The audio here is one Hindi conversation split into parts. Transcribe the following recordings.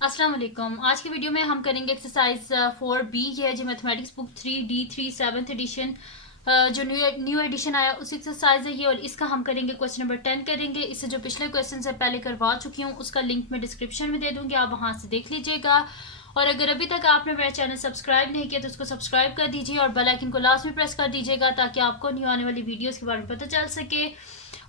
अस्सलाम वालेकुम। आज की वीडियो में हम करेंगे एक्सरसाइज 4B। ये है जी mathematics book 3D3 7th edition, जो न्यू एडिशन आया उस एक्सरसाइज है ये। और इसका हम करेंगे क्वेश्चन नंबर 10 करेंगे। इससे जो पिछले क्वेश्चन है पहले करवा चुकी हूँ, उसका लिंक मैं डिस्क्रिप्शन में दे दूँगी, आप वहाँ से देख लीजिएगा। और अगर अभी तक आपने मेरा चैनल सब्सक्राइब नहीं किया तो उसको सब्सक्राइब कर दीजिए और बेल आइकन को लास्ट में प्रेस कर दीजिएगा ताकि आपको न्यू आने वाली वीडियोस के बारे में पता चल सके।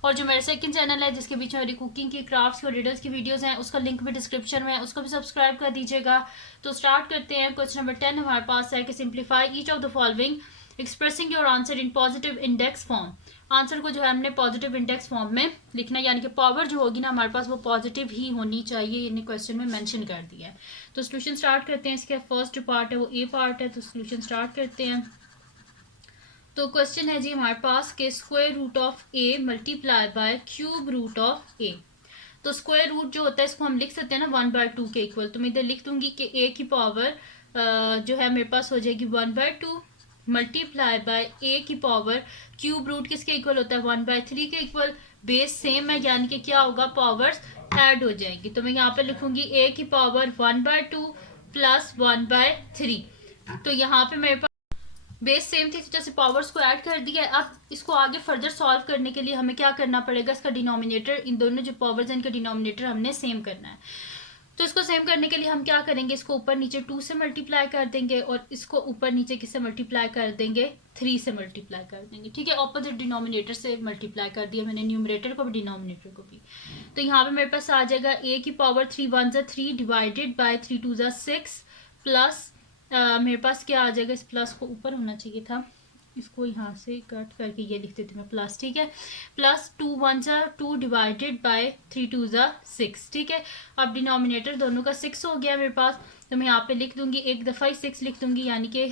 और जो मेरा सेकंड चैनल है जिसके बीच में मेरी कुकिंग की, क्राफ्ट्स की और रिडल्स की वीडियोस हैं, उसका लिंक भी डिस्क्रिप्शन में है, उसको भी सब्सक्राइब कर दीजिएगा। तो स्टार्ट करते हैं। क्वेश्चन नंबर 10 हमारे पास है कि simplify each of the following expressing your answer in positive index form. Answer को जो है हमने पॉजिटिव इंडेक्स फॉर्म में लिखना है, यानी कि पावर जो होगी ना हमारे पास वो पॉजिटिव ही होनी चाहिए, इन्हें क्वेश्चन में मेंशन कर दिया है। तो सोल्यूशन स्टार्ट करते हैं। इसका फर्स्ट पार्ट है वो ए पार्ट है, तो सोल्यूशन स्टार्ट करते हैं। तो क्वेश्चन है जी हमारे पास के square root of A multiply by cube root of A. तो स्क्वायर रूट जो होता है इसको हम लिख सकते हैं ना 1/2 के इक्वल। तो मैं इधर लिख दूंगी कि ए की पावर जो है मेरे पास हो जाएगी 1/2 मल्टीप्लाई बाय ए की पावर क्यूब रूट किसके इक्वल होता है 1/3 के इक्वल। बेस सेम है यानी कि क्या होगा, पावर्स ऐड हो जाएंगी। तो मैं यहाँ पे लिखूंगी ए की पावर 1/2 प्लस 1/3। तो यहाँ पे मेरे पास बेस सेम थी, जैसे पावर्स को ऐड कर दिया है। अब इसको आगे फर्दर सॉल्व करने के लिए हमें क्या करना पड़ेगा, इसका डिनोमिनेटर, इन दोनों जो पावर्स हैं इनका डिनोमिनेटर हमने सेम करना है। तो इसको सेम करने के लिए हम क्या करेंगे, इसको ऊपर नीचे 2 से मल्टीप्लाई कर देंगे और इसको ऊपर नीचे किससे मल्टीप्लाई कर देंगे, 3 से मल्टीप्लाई कर देंगे। ठीक है, ऑपोजिट डिनोमिनेटर से मल्टीप्लाई कर दिया मैंने, न्यूमरेटर को भी डिनोमिनेटर को भी। तो यहाँ पे मेरे पास आ जाएगा ए की पावर 3 1 3 डिवाइडेड बाय 3 2 6 प्लस मेरे पास क्या आ जाएगा, इस प्लस को ऊपर होना चाहिए था, इसको यहाँ से कट करके ये लिख देती हूँ मैं प्लस। ठीक है, प्लस 2 1 2 डिवाइडेड बाय 3 2 6। ठीक है, अब डिनोमिनेटर दोनों का 6 हो गया मेरे पास। तो मैं यहाँ पे लिख दूंगी, एक दफ़ा ही 6 लिख दूंगी, यानी कि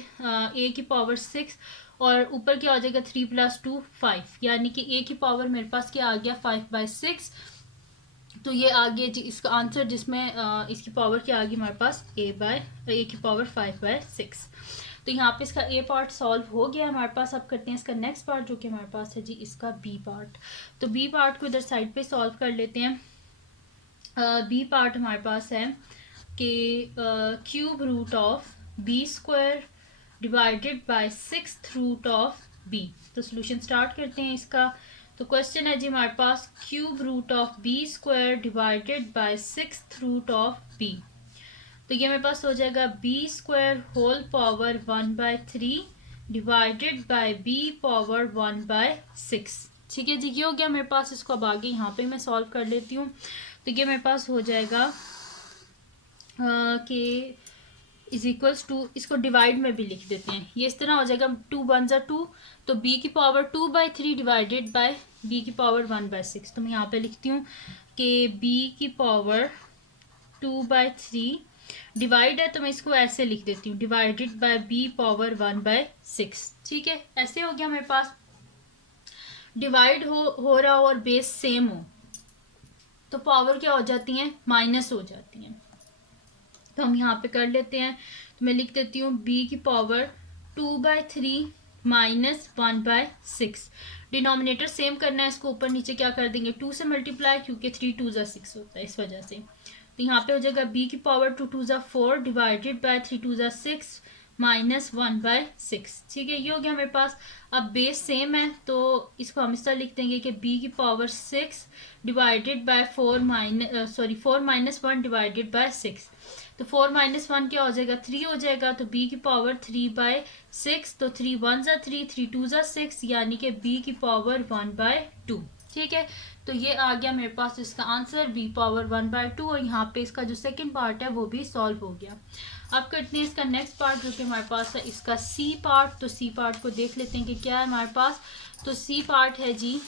ए की पावर 6 और ऊपर क्या आ जाएगा 3 + 2 5, यानी कि ए की पावर मेरे पास क्या आ गया 5/6। तो ये आ गया जी इसका आंसर, जिसमें इसकी पावर क्या आ गई हमारे पास ए की पावर 5/6। तो यहाँ पे इसका ए पार्ट सॉल्व हो गया हमारे पास। अब करते हैं इसका नेक्स्ट पार्ट जो कि हमारे पास है जी इसका बी पार्ट। तो बी पार्ट को इधर साइड पे सॉल्व कर लेते हैं। बी पार्ट हमारे पास है कि cube root of B square divided by 6th root of B. तो सोल्यूशन स्टार्ट करते हैं इसका। तो क्वेश्चन है जी हमारे पास cube root of B square divided by 6th root of B. तो ये मेरे पास हो जाएगा B square whole power 1/3 divided by B power 1/6। ठीक है जी, ये हो गया मेरे पास। इसको अब आगे यहाँ पे मैं सॉल्व कर लेती हूँ। तो ये मेरे पास हो जाएगा कि इज इक्वल्स टू, इसको डिवाइड में भी लिख देते हैं, ये इस तरह हो जाएगा 2 1 2। तो b की पावर 2/3 डिवाइडेड बाय b की पावर 1/6। तो मैं यहाँ पे लिखती हूँ कि b की पावर 2/3 डिवाइड है, तो मैं इसको ऐसे लिख देती हूँ डिवाइडेड बाय b पावर 1/6। ठीक है, ऐसे हो गया मेरे पास। डिवाइड हो रहा हो और बेस सेम हो तो पावर क्या हो जाती है, माइनस हो जाती है। तो हम यहाँ पे कर लेते हैं। तो मैं लिख देती हूँ b की पावर 2/3 माइनस 1/6। डिनोमिनेटर सेम करना है, इसको ऊपर नीचे क्या कर देंगे 2 से मल्टीप्लाई, क्योंकि 3 2 6 होता है इस वजह से। तो यहाँ पे हो जाएगा b की पावर 2 2 4 डिवाइडेड बाय 3 2 6 माइनस 1/6। ठीक है, ये हो गया मेरे पास। अब बेस सेम है तो इसको हम इस तरह लिख देंगे कि b की power 6 divided by 4 minus 1 divided by 6। तो 4 - 1 क्या हो जाएगा 3 हो जाएगा। तो b की पावर 3/6, तो 3 1 3 3 2 6, यानी कि b की पावर 1/2। ठीक है, तो ये आ गया मेरे पास इसका आंसर b पावर 1/2। और यहाँ पे इसका जो सेकंड पार्ट है वो भी सॉल्व हो गया। अब करते हैं इसका नेक्स्ट पार्ट जो कि हमारे पास है इसका सी पार्ट। तो सी पार्ट को देख लेते हैं कि क्या है हमारे पास। तो सी पार्ट है जी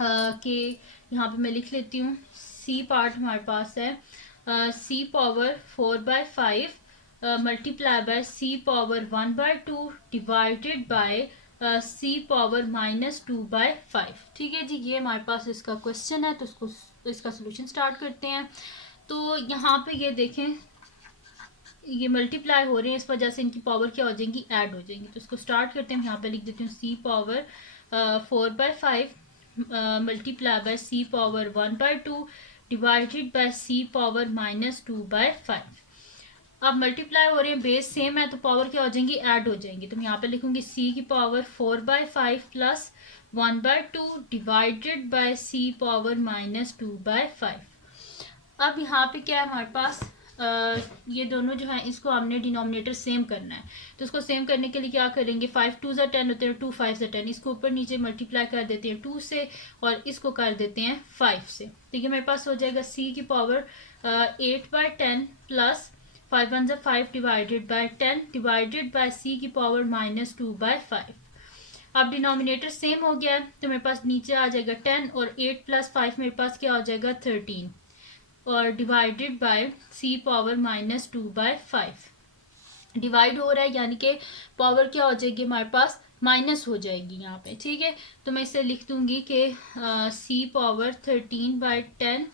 कि यहाँ पे मैं लिख लेती हूँ। सी पार्ट हमारे पास है C power 4/5 multiply by C power 1/2 divided by C power -2/5। ठीक है जी, ये हमारे पास इसका क्वेश्चन है। तो इसका सोल्यूशन स्टार्ट करते हैं। तो यहाँ पे ये देखें, ये मल्टीप्लाई हो रहे हैं, इस वजह से इनकी पावर क्या हो जाएंगी, ऐड हो जाएंगी। तो इसको स्टार्ट करते हैं। यहाँ पे लिख देती हूँ C power 4/5 multiply by C power 1/2 divided by c power -2/5। अब मल्टीप्लाई हो रहे हैं, बेस सेम है तो पावर क्या हो जाएंगी, ऐड हो जाएंगी। तो मैं यहाँ पे लिखूंगी c की power 4/5 plus 1/2 divided by c power -2/5। अब यहाँ पे क्या है हमारे पास, ये दोनों जो है इसको हमने डिनोमिनेटर सेम करना है। तो इसको सेम करने के लिए क्या करेंगे, 5 2 ज़ा 10 होते हैं, 2 5 ज़ा 10, इसको ऊपर नीचे मल्टीप्लाई कर देते हैं 2 से और इसको कर देते हैं 5 से। तो ये मेरे पास हो जाएगा c की पावर 8/10 प्लस 5 1 ज़ा 5 divided by 10 divided by c की पावर -2/5। अब डिनोमिनेटर सेम हो गया है तो मेरे पास नीचे आ जाएगा 10 और 8 प्लस 5 मेरे पास क्या हो जाएगा 13 और divided by c power -2/5। Divide हो रहा है यानी कि पावर क्या हो जाएगी हमारे पास, माइनस हो जाएगी यहाँ पे, ठीक है। तो मैं इसे लिख दूंगी कि c पावर 13/10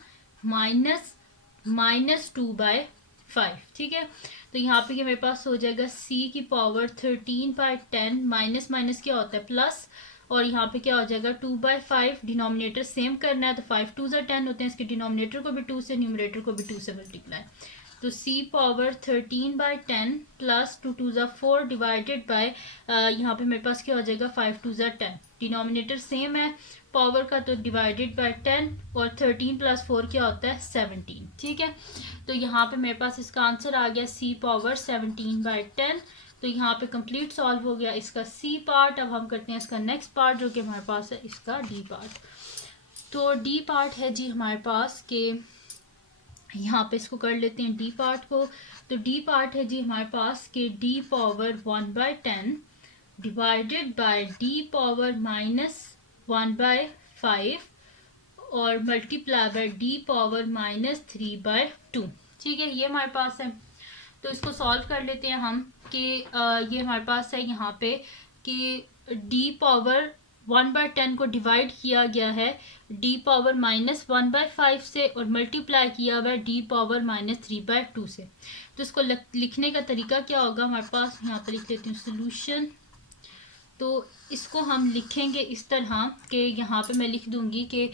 -2/5, ठीक है। तो यहाँ पे मेरे पास हो जाएगा c की पावर 13/10 माइनस माइनस क्या होता है प्लस, और यहाँ पे क्या हो जाएगा 2/5। डिनोमिनेटर सेम करना है तो 5 2 ज़ा 10 होते हैं, इसके डिनोमिनेटर को भी 2 से न्यूमरेटर को भी 2 से मल्टीप्लाई। तो c पावर 13/10 प्लस 2 2 ज़ा 4 डिवाइडेड बाय यहाँ पे मेरे पास क्या हो जाएगा 5 2 ज़ा 10। डिनोमिनेटर सेम है पावर का तो डिवाइडेड बाय 10 और 13 प्लस 4 क्या होता है 17, ठीक है। तो यहाँ पे मेरे पास इसका आंसर आ गया c पावर 17/10। तो यहाँ पे कंप्लीट सॉल्व हो गया इसका c पार्ट। अब हम करते हैं इसका नेक्स्ट पार्ट जो कि हमारे पास है इसका d पार्ट। तो d पार्ट है जी हमारे पास के यहाँ पे इसको कर लेते हैं d पार्ट को। तो d पार्ट है जी हमारे पास के d power 1/10 divided by d power -1/5 और मल्टीप्लाई बाय d पावर -3/2, ठीक है। ये हमारे पास है तो इसको सॉल्व कर लेते हैं हम कि ये हमारे पास है यहाँ पे कि d पावर 1/10 को डिवाइड किया गया है d पावर -1/5 से और मल्टीप्लाई किया हुआ है d पावर -3/2 से। तो इसको लिखने का तरीका क्या होगा हमारे पास, यहाँ पर लिख लेती हूँ सोल्यूशन। तो इसको हम लिखेंगे इस तरह कि यहाँ पे मैं लिख दूंगी कि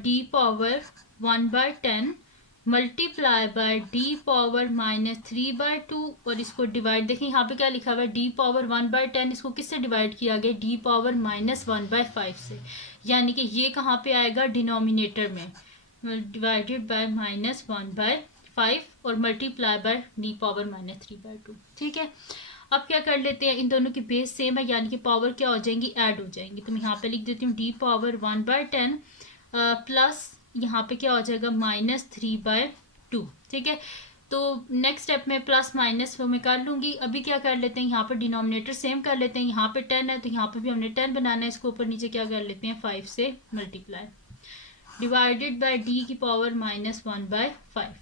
d power 1/10 multiply by d power -3/2 और इसको डिवाइड, देखिए यहाँ पे क्या लिखा हुआ है d पावर 1/10, इसको किससे डिवाइड किया गया d पावर -1/5 से, यानी कि ये कहाँ पे आएगा डिनोमिनेटर में, डिवाइडेड बाय -1/5 और मल्टीप्लाई बाय d पावर -3/2, ठीक है। अब क्या कर लेते हैं, इन दोनों की बेस सेम है यानी कि पावर क्या हो जाएंगी, ऐड हो जाएंगी। तो मैं यहाँ पे लिख देती हूँ d पावर 1/10 प्लस यहाँ पे क्या हो जाएगा -3/2, ठीक है। तो नेक्स्ट स्टेप में प्लस माइनस वो मैं कर लूँगी। अभी क्या कर लेते हैं, यहाँ पर डिनोमिनेटर सेम कर लेते हैं, यहाँ पे 10 है तो यहाँ पे भी हमने 10 बनाना है, इसको ऊपर नीचे क्या कर लेते हैं 5 से मल्टीप्लाई डिवाइडेड बाय d की पावर -1/5।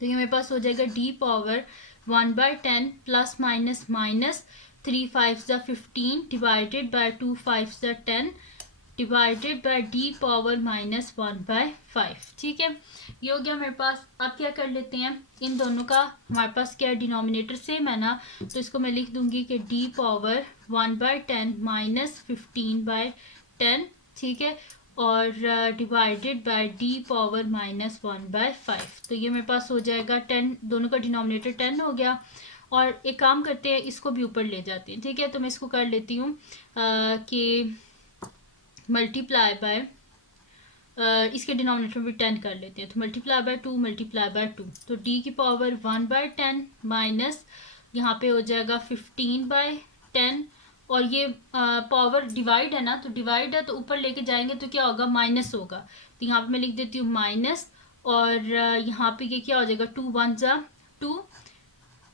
तो ये मेरे पास हो जाएगा d power 1/10 plus minus minus 3 5 ज़ा 15 डिवाइडेड बाय 2 5 ज़ा 10 डिवाइडेड बाय d पावर -1/5, ठीक है। ये हो गया मेरे पास। अब क्या कर लेते हैं, इन दोनों का हमारे पास क्या डिनोमिनेटर सेम है ना, तो इसको मैं लिख दूंगी कि d पावर 1/10 -15/10, ठीक है, और डिवाइडेड बाय d पावर -1/5। तो ये मेरे पास हो जाएगा 10, दोनों का डिनोमिनेटर 10 हो गया। और एक काम करते हैं, इसको भी ऊपर ले जाते हैं, ठीक है। तो मैं इसको कर लेती हूँ कि मल्टीप्लाई बाय इसके डिनोमिनेटर भी 10 कर लेते हैं, तो मल्टीप्लाई बाय 2 मल्टीप्लाई बाय 2, तो d की पावर 1/10 माइनस यहाँ पे हो जाएगा 15/10 और ये पावर डिवाइड है ना, तो डिवाइड है तो ऊपर लेके जाएंगे तो क्या होगा माइनस होगा। तो यहाँ पे मैं लिख देती हूँ माइनस और यहाँ पे ये क्या हो जाएगा 2 1 ज़ा 2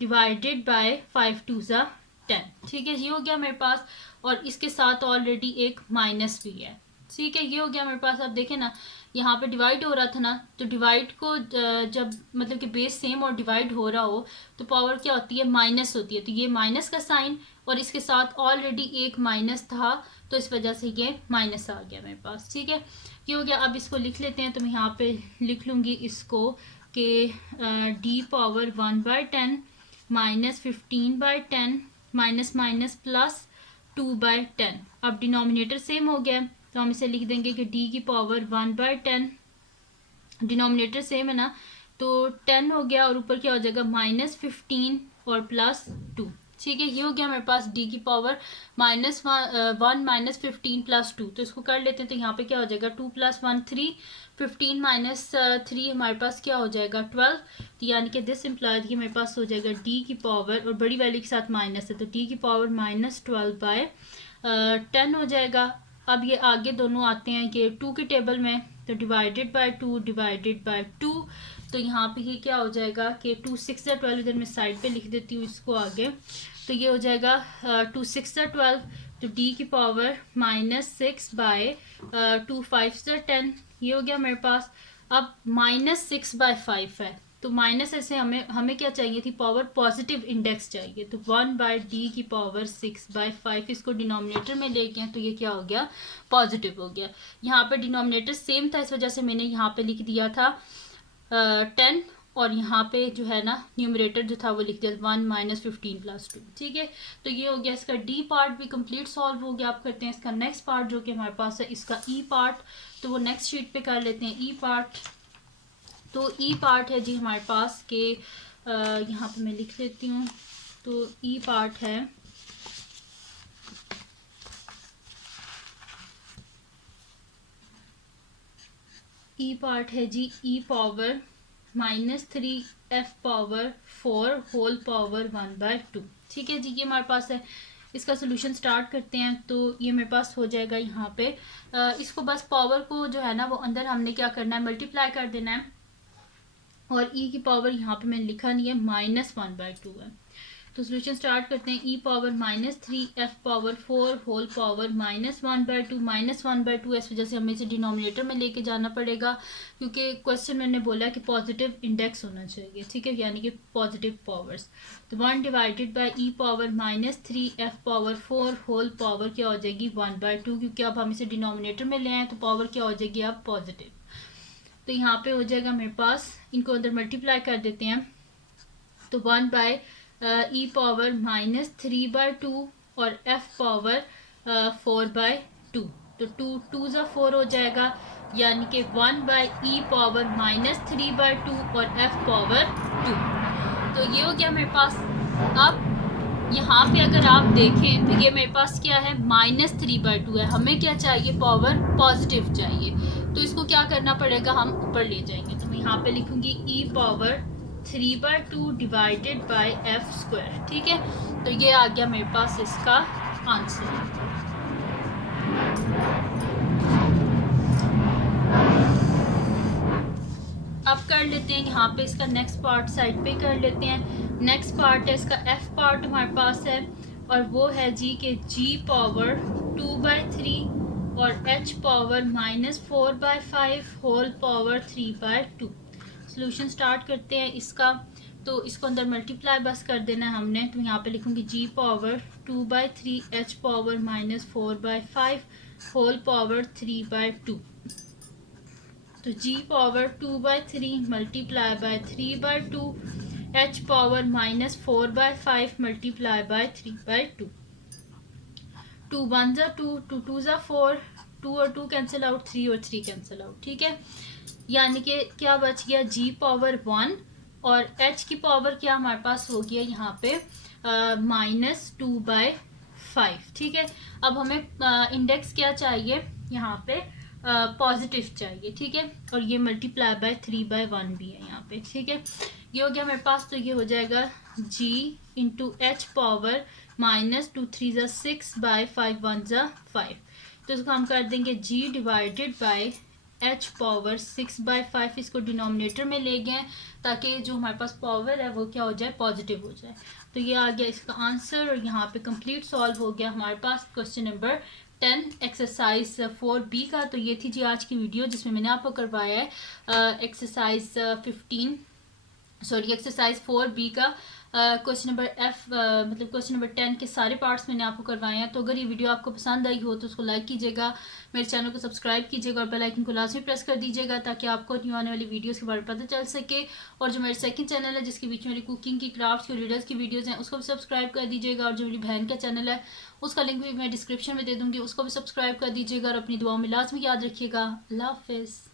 डिवाइडेड बाय 5 2 ज़ा 10, ठीक है। ये हो गया मेरे पास और इसके साथ ऑलरेडी एक माइनस भी है, ठीक है। ये हो गया मेरे पास। अब देखें ना, यहाँ पे डिवाइड हो रहा था ना, तो डिवाइड को जब मतलब कि बेस सेम और डिवाइड हो रहा हो तो पावर क्या होती है माइनस होती है। तो ये माइनस का साइन और इसके साथ ऑलरेडी एक माइनस था तो इस वजह से ये माइनस आ गया मेरे पास, ठीक है। ये हो गया। अब इसको लिख लेते हैं, तो मैं यहाँ पे लिख लूँगी इसको कि d power 1/10 minus 15/10 minus minus plus 2/10। अब डिनोमिनेटर सेम हो गया तो हम इसे लिख देंगे कि d की पावर 1/10 डिनोमिनेटर सेम है ना, तो 10 हो गया और ऊपर क्या हो जाएगा -15 और +2। ठीक है, ये हो गया हमारे पास d की पावर -1 -15 +2। तो इसको कर लेते हैं, तो यहाँ पे क्या हो जाएगा 2 + 1 3, 15 - 3 हमारे पास क्या हो जाएगा 12। तो यानी कि दिस इम्प्लाइज कि हमारे पास हो जाएगा d की पावर, और बड़ी वैल्यू के साथ माइनस है तो d की पावर -12/10 हो जाएगा। अब ये आगे दोनों आते हैं कि 2 के टेबल में, तो डिवाइडेड बाय 2 डिवाइडेड बाय 2। तो यहाँ पे ये क्या हो जाएगा कि 2 6 12, इधर मैं साइड पे लिख देती हूँ इसको आगे। तो ये हो जाएगा 2 6 12, तो d की पावर -6/2 5 10, ये हो गया मेरे पास। अब -6/5 है, तो माइनस ऐसे हमें क्या चाहिए थी, पावर पॉजिटिव इंडेक्स चाहिए, तो 1/d की पावर 6/5 इसको डिनोमिनेटर में ले गए, तो ये क्या हो गया पॉजिटिव हो गया। यहाँ पे डिनोमिनेटर सेम था, इस वजह से मैंने यहाँ पे लिख दिया था 10, और यहाँ पे जो है ना न्यूमरेटर जो था वो लिख दिया 1 -15 +2। ठीक है, तो ये हो गया इसका डी पार्ट भी कंप्लीट सॉल्व हो गया। आप करते हैं इसका नेक्स्ट पार्ट जो कि हमारे पास है इसका ई पार्ट, तो वो नेक्स्ट शीट पे कर लेते हैं ई पार्ट। तो ई पार्ट है जी हमारे पास के यहाँ पे मैं लिख लेती हूँ। तो ई पार्ट है जी ई पावर -3f⁴ होल पावर 1/2। ठीक है जी, ये हमारे पास है। इसका सोल्यूशन स्टार्ट करते हैं, तो ये मेरे पास हो जाएगा यहाँ पे। इसको बस पावर को जो है ना वो अंदर हमने क्या करना है, मल्टीप्लाई कर देना है, और e की पावर यहाँ पे मैंने लिखा नहीं है -1/2 है। तो सोल्यूशन स्टार्ट करते हैं। e power -3f⁴ whole power -1/2 -1/2, इस वजह से हमें इसे डिनोमिनेटर में लेके जाना पड़ेगा, क्योंकि क्वेश्चन मैंने बोला कि पॉजिटिव इंडेक्स होना चाहिए। ठीक है, यानी कि पॉजिटिव पावर्स। तो 1 divided by e power -3f⁴ whole power क्या हो जाएगी 1/2, क्योंकि अब हम इसे डिनोमिनेटर में ले आए तो पावर क्या हो जाएगी अब पॉजिटिव। तो यहाँ पे हो जाएगा मेरे पास, इनको अंदर मल्टीप्लाई कर देते हैं, तो 1/e पावर -3/2 और f पावर 4/2, तो 2 ज़ा 4 हो जाएगा, यानी कि 1/e पावर -3/2 और f पावर 2। तो ये हो गया मेरे पास। अब यहाँ पे अगर आप देखें तो ये मेरे पास क्या है -3/2 है, हमें क्या चाहिए पावर पॉजिटिव चाहिए, तो इसको क्या करना पड़ेगा, हम ऊपर ले जाएंगे। तो मैं यहाँ पे लिखूंगी e power 3/2 divided by f²। ठीक है, तो ये आ गया मेरे पास इसका आंसर। अब कर लेते हैं यहाँ पे इसका नेक्स्ट पार्ट, साइड पे कर लेते हैं। नेक्स्ट पार्ट है इसका f पार्ट हमारे पास है, और वो है जी के g पावर 2/3 और h power -4/5 whole power 3/2। Solution start करते हैं इसका। तो इसको अंदर मल्टीप्लाई बस कर देना है हमने, तो यहाँ पे लिखूंगी g power 2/3 h power -4/5 whole power 3/2। तो g power 2/3 multiply by 3/2 h power -4/5 multiply by 3/2। 2 1 ज़ा 2, 2 2 ज़ा 4, 2 और 2 कैंसिल आउट, 3 और 3 कैंसिल आउट। ठीक है, यानी कि क्या बच गया g पावर 1, और h की पावर क्या हमारे पास हो गया यहाँ पे -2/5। ठीक है, अब हमें इंडेक्स क्या चाहिए यहाँ पे पॉजिटिव चाहिए। ठीक है, और ये मल्टीप्लाई बाय 3/1 भी है यहाँ पे। ठीक है, ये हो गया मेरे पास। तो ये हो जाएगा g इंटू एच पावर -2 3 ज़ा 6/5 1 ज़ा 5। तो इसको हम कर देंगे g divided by h power 6/5, इसको डिनोमिनेटर में ले गए ताकि जो हमारे पास पावर है वो क्या हो जाए पॉजिटिव हो जाए। तो ये आ गया इसका आंसर, और यहाँ पे कंप्लीट सॉल्व हो गया हमारे पास क्वेश्चन नंबर 10 एक्सरसाइज 4B का। तो ये थी जी आज की वीडियो जिसमें मैंने आपको करवाया है एक्सरसाइज 4B का क्वेश्चन नंबर मतलब क्वेश्चन नंबर 10 के सारे पार्ट्स मैंने आपको करवाए हैं। तो अगर ये वीडियो आपको पसंद आई हो तो उसको लाइक कीजिएगा, मेरे चैनल को सब्सक्राइब कीजिएगा और बेल आइकन को लाजमी प्रेस कर दीजिएगा ताकि आपको न्यू आने वाली वीडियोस के बारे में पता चल सके। और जो मेरे सेकंड चैनल है जिसके बीच में मेरी कुकिंग की, क्राफ्ट्स की, रीडर्स की वीडियोज़ हैं उसको भी सब्सक्राइब कर दीजिएगा। और जो मेरी बहन का चैनल है उसका लिंक भी मैं डिस्क्रिप्शन में दे दूँगी, उसको भी सब्सक्राइब कर दीजिएगा। और अपनी दुआओं में लाजमी याद रखिएगा। अल्लाह हाफिज़।